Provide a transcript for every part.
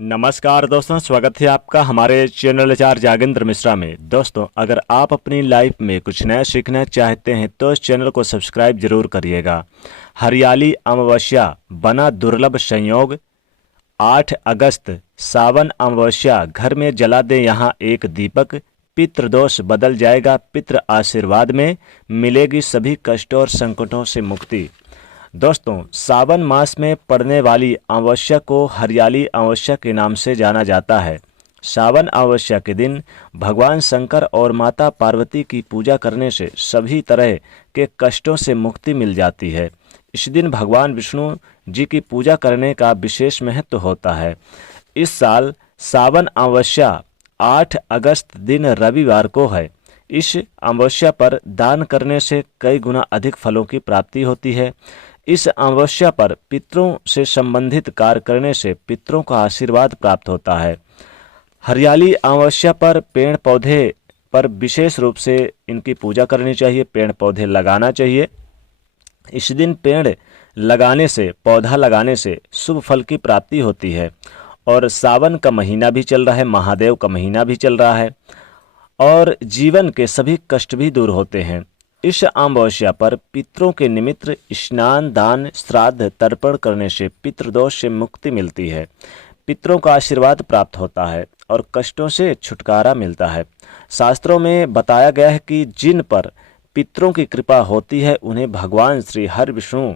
नमस्कार दोस्तों, स्वागत है आपका हमारे चैनल आचार्य जागेंद्र मिश्रा में। दोस्तों, अगर आप अपनी लाइफ में कुछ नया सीखना चाहते हैं तो इस चैनल को सब्सक्राइब जरूर करिएगा। हरियाली अमावस्या बना दुर्लभ संयोग। 8 अगस्त सावन अमावस्या, घर में जला दें यहाँ एक दीपक। पितृदोष बदल जाएगा पितृ आशीर्वाद में, मिलेगी सभी कष्टों और संकटों से मुक्ति। दोस्तों, सावन मास में पड़ने वाली अमावस्या को हरियाली अमावस्या के नाम से जाना जाता है। सावन अमावस्या के दिन भगवान शंकर और माता पार्वती की पूजा करने से सभी तरह के कष्टों से मुक्ति मिल जाती है। इस दिन भगवान विष्णु जी की पूजा करने का विशेष महत्व होता है। इस साल सावन अमावस्या 8 अगस्त दिन रविवार को है। इस अमावस्या पर दान करने से कई गुना अधिक फलों की प्राप्ति होती है। इस अमावस्या पर पितरों से संबंधित कार्य करने से पितरों का आशीर्वाद प्राप्त होता है। हरियाली अमावस्या पर पेड़ पौधे पर विशेष रूप से इनकी पूजा करनी चाहिए, पेड़ पौधे लगाना चाहिए। इस दिन पेड़ लगाने से, पौधा लगाने से शुभ फल की प्राप्ति होती है। और सावन का महीना भी चल रहा है, महादेव का महीना भी चल रहा है और जीवन के सभी कष्ट भी दूर होते हैं। इस अमावस्या पर पितरों के निमित्त स्नान, दान, श्राद्ध, तर्पण करने से पितृदोष से मुक्ति मिलती है, पितरों का आशीर्वाद प्राप्त होता है और कष्टों से छुटकारा मिलता है। शास्त्रों में बताया गया है कि जिन पर पितरों की कृपा होती है उन्हें भगवान श्री हरि विष्णु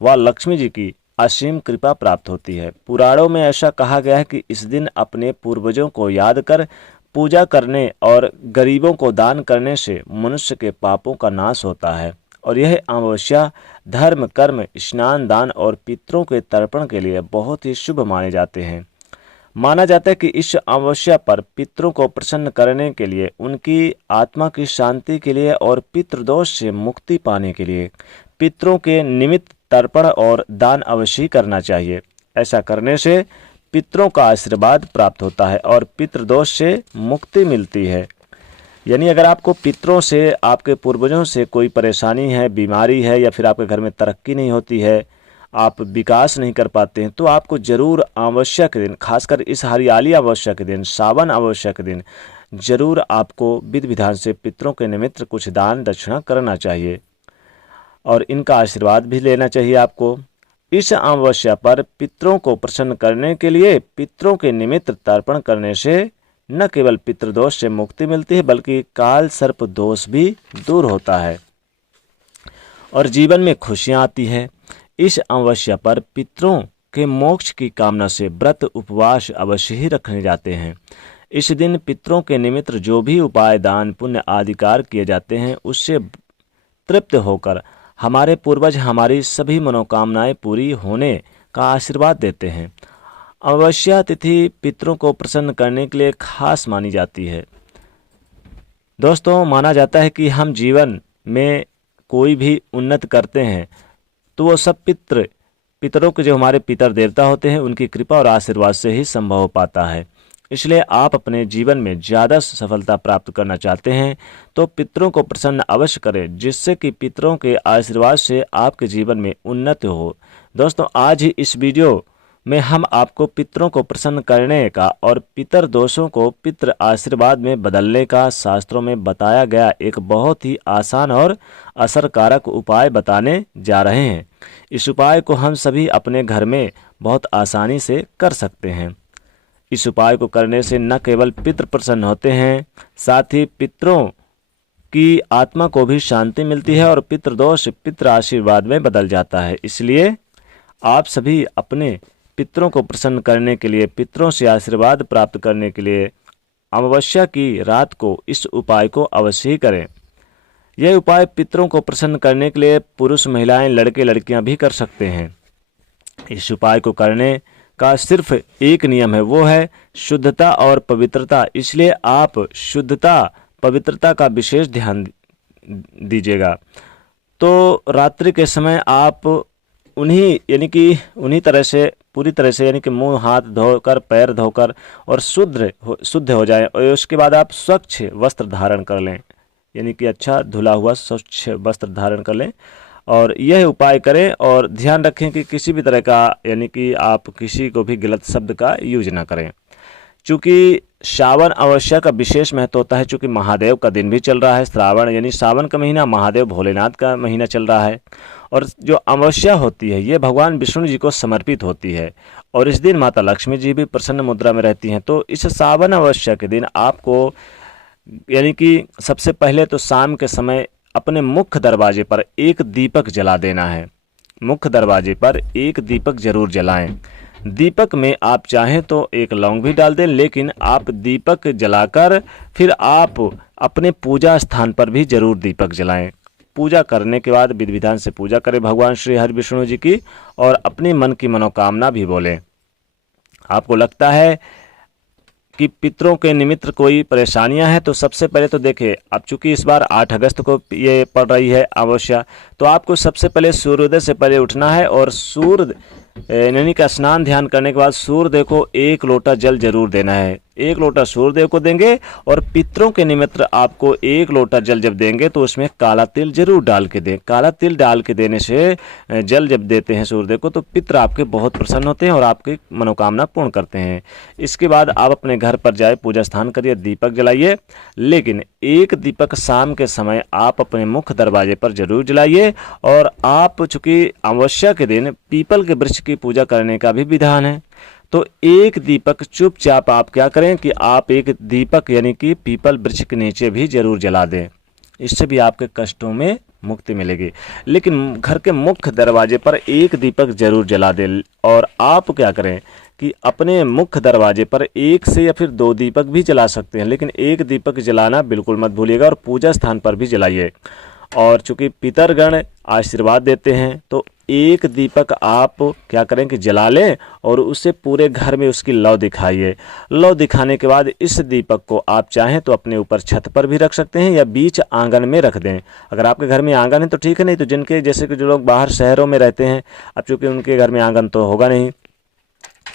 व लक्ष्मी जी की असीम कृपा प्राप्त होती है। पुराणों में ऐसा कहा गया है कि इस दिन अपने पूर्वजों को याद कर पूजा करने और गरीबों को दान करने से मनुष्य के पापों का नाश होता है। और यह अमावस्या धर्म, कर्म, स्नान, दान और पितरों के तर्पण के लिए बहुत ही शुभ माने जाते हैं। माना जाता है कि इस अमावस्या पर पितरों को प्रसन्न करने के लिए, उनकी आत्मा की शांति के लिए और पितृदोष से मुक्ति पाने के लिए पितरों के निमित्त तर्पण और दान अवश्य करना चाहिए। ऐसा करने से पितरों का आशीर्वाद प्राप्त होता है और पितृदोष से मुक्ति मिलती है। यानी अगर आपको पितरों से, आपके पूर्वजों से कोई परेशानी है, बीमारी है, या फिर आपके घर में तरक्की नहीं होती है, आप विकास नहीं कर पाते हैं, तो आपको जरूर अमावस्या के दिन, खासकर इस हरियाली अमावस्या के दिन, सावन अमावस्या के दिन जरूर आपको विधि विधान से पितरों के निमित्त कुछ दान दक्षिणा करना चाहिए और इनका आशीर्वाद भी लेना चाहिए आपको। इस अमावस्या पर पितरों को प्रसन्न करने के लिए पितरों के निमित्त तर्पण करने से न केवल पितृदोष से मुक्ति मिलती है बल्कि काल सर्प दोष भी दूर होता है और जीवन में खुशियां आती है। इस अमावस्या पर पितरों के मोक्ष की कामना से व्रत उपवास अवश्य ही रखने जाते हैं। इस दिन पितरों के निमित्त जो भी उपाय, दान, पुण्य आदि कार्य किए जाते हैं उससे तृप्त होकर हमारे पूर्वज हमारी सभी मनोकामनाएं पूरी होने का आशीर्वाद देते हैं। अमावस्या तिथि पितरों को प्रसन्न करने के लिए खास मानी जाती है। दोस्तों, माना जाता है कि हम जीवन में कोई भी उन्नत करते हैं तो वो सब पितरों के, जो हमारे पितर देवता होते हैं, उनकी कृपा और आशीर्वाद से ही संभव हो पाता है। इसलिए आप अपने जीवन में ज़्यादा सफलता प्राप्त करना चाहते हैं तो पितरों को प्रसन्न अवश्य करें, जिससे कि पितरों के आशीर्वाद से आपके जीवन में उन्नति हो। दोस्तों, आज ही इस वीडियो में हम आपको पितरों को प्रसन्न करने का और पितर दोषों को पितृ आशीर्वाद में बदलने का शास्त्रों में बताया गया एक बहुत ही आसान और असरकारक उपाय बताने जा रहे हैं। इस उपाय को हम सभी अपने घर में बहुत आसानी से कर सकते हैं। इस उपाय को करने से न केवल पितृ प्रसन्न होते हैं, साथ ही पितरों की आत्मा को भी शांति मिलती है और पितृदोष पितृ आशीर्वाद में बदल जाता है। इसलिए आप सभी अपने पितरों को प्रसन्न करने के लिए, पितरों से आशीर्वाद प्राप्त करने के लिए अमावस्या की रात को इस उपाय को अवश्य ही करें। यह उपाय पितरों को प्रसन्न करने के लिए पुरुष, महिलाएं, लड़के, लड़कियां भी कर सकते हैं। इस उपाय को करने का सिर्फ एक नियम है, वो है शुद्धता और पवित्रता। इसलिए आप शुद्धता, पवित्रता का विशेष ध्यान दीजिएगा। तो रात्रि के समय आप उन्हीं तरह से, पूरी तरह से, यानी कि मुंह हाथ धोकर, पैर धोकर और शुद्ध हो जाएं और उसके बाद आप स्वच्छ वस्त्र धारण कर लें, यानी कि अच्छा धुला हुआ स्वच्छ वस्त्र धारण कर लें और यह उपाय करें और ध्यान रखें कि किसी भी तरह का यानी कि आप किसी को भी गलत शब्द का यूज ना करें। चूँकि श्रावण अमावस्या का विशेष महत्व होता है, चूँकि महादेव का दिन भी चल रहा है, श्रावण यानी सावन का महीना महादेव भोलेनाथ का महीना चल रहा है, और जो अमावस्या होती है ये भगवान विष्णु जी को समर्पित होती है, और इस दिन माता लक्ष्मी जी भी प्रसन्न मुद्रा में रहती हैं। तो इस सावन अमावस्या के दिन आपको यानी कि सबसे पहले तो शाम के समय अपने मुख्य दरवाजे पर एक दीपक जला देना है। मुख्य दरवाजे पर एक दीपक जरूर जलाएं। दीपक में आप चाहें तो एक लौंग भी डाल दें, लेकिन आप दीपक जलाकर फिर आप अपने पूजा स्थान पर भी जरूर दीपक जलाएं। पूजा करने के बाद विधि विधान से पूजा करें भगवान श्री हरि विष्णु जी की, और अपने मन की मनोकामना भी बोलें। आपको लगता है कि पितरों के निमित्त कोई परेशानियां हैं, तो सबसे पहले तो देखिए, अब चूंकि इस बार 8 अगस्त को ये पड़ रही है अमावस्या, तो आपको सबसे पहले सूर्योदय से पहले उठना है, और सूर्य यानी का स्नान ध्यान करने के बाद सूर्यदेव को 1 लोटा जल जरूर देना है। 1 लोटा सूर्यदेव को देंगे, और पितरों के निमित्त आपको 1 लोटा जल जब देंगे तो उसमें काला तिल जरूर डाल के दें। काला तिल डाल के देने से जल जब देते हैं सूर्यदेव को तो पितर आपके बहुत प्रसन्न होते हैं और आपकी मनोकामना पूर्ण करते हैं। इसके बाद आप अपने घर पर जाए, पूजा स्थान करिए, दीपक जलाइए, लेकिन एक दीपक शाम के समय आप अपने मुख्य दरवाजे पर जरूर जलाइए। और आप चूंकि अमावस्या के दिन पीपल के वृक्ष की पूजा करने का भी विधान है, तो एक दीपक चुपचाप आप क्या करें कि आप एक दीपक यानी कि पीपल वृक्ष के नीचे भी जरूर जला दें। इससे भी आपके कष्टों में मुक्ति मिलेगी। लेकिन घर के मुख्य दरवाजे पर एक दीपक जरूर जला दें, और आप क्या करें कि अपने मुख्य दरवाजे पर 1 से या फिर 2 दीपक भी जला सकते हैं, लेकिन एक दीपक जलाना बिल्कुल मत भूलिएगा, और पूजा स्थान पर भी जलाइए। और चूंकि पितरगण आशीर्वाद देते हैं, तो एक दीपक आप क्या करें कि जला लें और उससे पूरे घर में उसकी लौ दिखाइए। लौ दिखाने के बाद इस दीपक को आप चाहें तो अपने ऊपर छत पर भी रख सकते हैं या बीच आंगन में रख दें। अगर आपके घर में आंगन है तो ठीक है, नहीं तो जिनके जैसे कि जो लोग बाहर शहरों में रहते हैं, अब चूँकि उनके घर में आंगन तो होगा नहीं,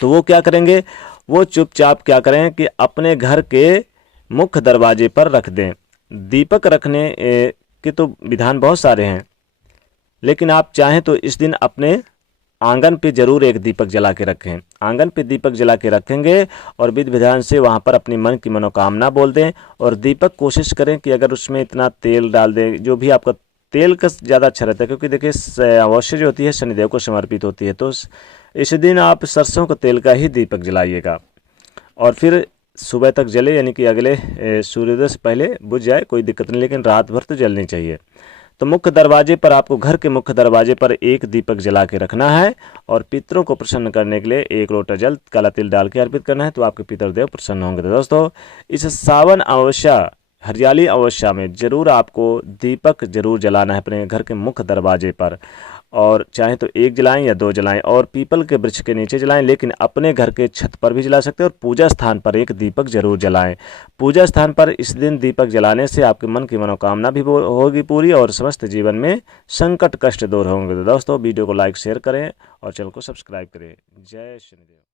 तो वो क्या करेंगे, वो चुपचाप क्या करें कि अपने घर के मुख्य दरवाजे पर रख दें। दीपक रखने के तो विधान बहुत सारे हैं, लेकिन आप चाहें तो इस दिन अपने आंगन पे जरूर एक दीपक जला के रखें। आंगन पे दीपक जला के रखेंगे और विधि विधान से वहाँ पर अपनी मन की मनोकामना बोल दें। और दीपक कोशिश करें कि अगर उसमें इतना तेल डाल दें, जो भी आपका तेल का ज़्यादा अच्छा रहता है, क्योंकि देखिए अमावस्या जो होती है शनिदेव को समर्पित होती है, तो इस दिन आप सरसों का तेल का ही दीपक जलाइएगा। और फिर सुबह तक जले, यानी कि अगले सूर्योदय से पहले बुझ जाए, कोई दिक्कत नहीं, लेकिन रात भर तो जलनी चाहिए। तो मुख्य दरवाजे पर आपको घर के मुख्य दरवाजे पर एक दीपक जला के रखना है, और पितरों को प्रसन्न करने के लिए 1 लोटा जल काला तिल डाल के अर्पित करना है, तो आपके पितरदेव प्रसन्न होंगे। तो दोस्तों, इस सावन अमावस्या हरियाली अमावस्या में जरूर आपको दीपक जरूर जलाना है अपने घर के मुख्य दरवाजे पर, और चाहे तो 1 जलाएं या 2 जलाएं, और पीपल के वृक्ष के नीचे जलाएं, लेकिन अपने घर के छत पर भी जला सकते हैं, और पूजा स्थान पर एक दीपक जरूर जलाएं। पूजा स्थान पर इस दिन दीपक जलाने से आपके मन की मनोकामना भी होगी पूरी, और समस्त जीवन में संकट कष्ट दूर होंगे। तो दोस्तों, वीडियो को लाइक शेयर करें और चैनल को सब्सक्राइब करें। जय शनिदेव।